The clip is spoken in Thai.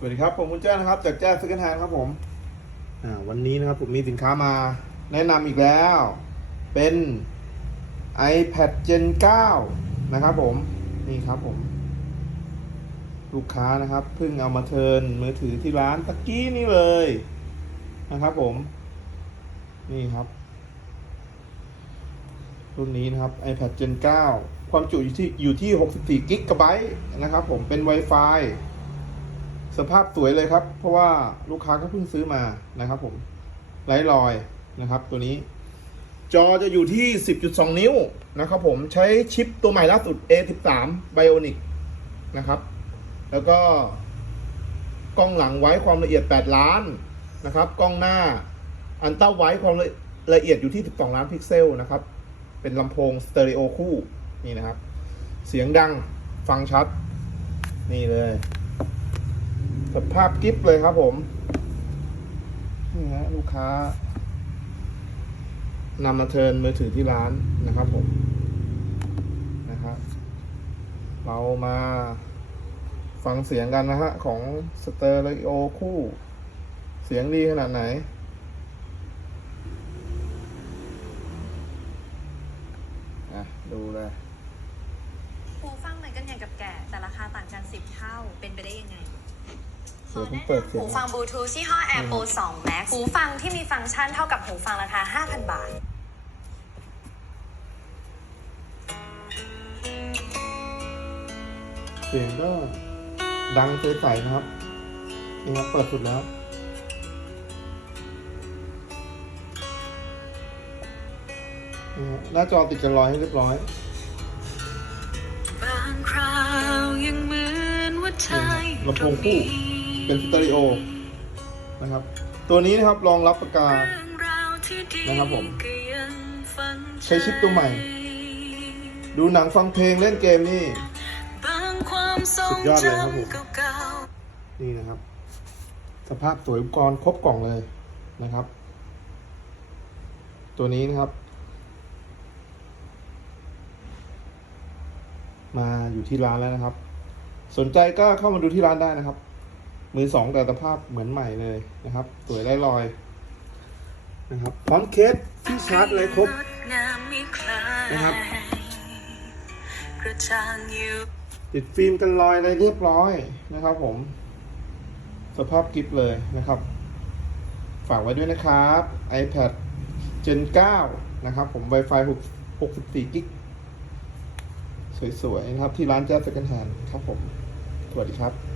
สวัสดีครับ ผมคุณแจ้นะครับ จากแจ้สกันแฮนครับผมวันนี้นะครับผมมีสินค้ามาแนะนำอีกแล้ว เป็น iPad Gen 9 นะครับผม นี่ครับผม ลูกค้านะครับเพิ่งเอามาเทิร์นมือถือที่ร้านตะกี้นี่เลยนะครับผม นี่ครับ รุ่นนี้นะครับ iPad Gen 9 ความจุอยู่ที่อยู่ที่ 64 g b นะครับผมเป็น Wi-Fi สภาพสวยเลยครับ เพราะว่าลูกค้าก็เพิ่งซื้อมานะครับผมไร้รอยนะครับ ตัวนี้ จอจะอยู่ที่ 10.2 นิ้วนะครับผมใช้ชิปตัวใหม่ล่าสุด A13 Bionic นะครับ แล้วก็กล้องหลังไว้ความละเอียด 8 ล้านนะครับ กล้องหน้าอันต้าไว้ความละละเอียดอยู่ที่ 12 ล้านพิกเซลนะครับ เป็นลำโพงสเตอริโอคู่นี่นะครับ เสียงดังฟังชัด นี่เลย สภาพกิฟเลยครับผม นี่ฮะลูกค้านำมาเทิร์นมือถือที่ร้านนะครับผมนะครับเรามาฟังเสียงกันนะฮะ ของสเตอริโอคู่ เสียงดีขนาดไหนอะดูเลยหูฟังเหมือนกันอย่างกับแกะแต่ราคาต่างกัน10เท่าเป็นไปได้ยังไง เดี๋ยวผมเปิดเสียงหูฟังบลูทูธยี่ห้อ AirPods 2 Max หูฟังที่มีฟังก์ชันเท่ากับหูฟังราคา 5,000 บาท เสียงก็ดังใสๆนะครับ นี่ครับเปิดสุดแล้วนี่ฮะหน้าจอติดกันรอยให้เรียบร้อยบางคราวยังเหมือนว่าเธอลำโพงคู่ เป็นสเตอริโอนะครับ ตัวนี้นะครับรองรับปากกานะครับผมใช้ชิปตัวใหม่ ดูหนังฟังเพลงเล่นเกมนี่สุดยอดเลยครับผมนี่นะครับ สภาพสวยอุปกรณ์ครบกล่องเลยนะครับ ตัวนี้นะครับ มาอยู่ที่ร้านแล้วนะครับ สนใจก็เข้ามาดูที่ร้านได้นะครับ มือสองแต่สภาพเหมือนใหม่เลยนะครับ สวยไร้รอยนะครับ พร้อมเคสที่ชาร์จเลยครบนะครับติดฟิล์มกันรอยอะไรเรียบร้อยนะครับ ผม สภาพกิฟเลยนะครับ ฝากไว้ด้วยนะครับ iPad Gen 9 นะครับ ผม Wi-Fi 64กิกสวยๆนะครับ ที่ร้านแจ๊สเซคันแฮนครับผม สวัสดีครับ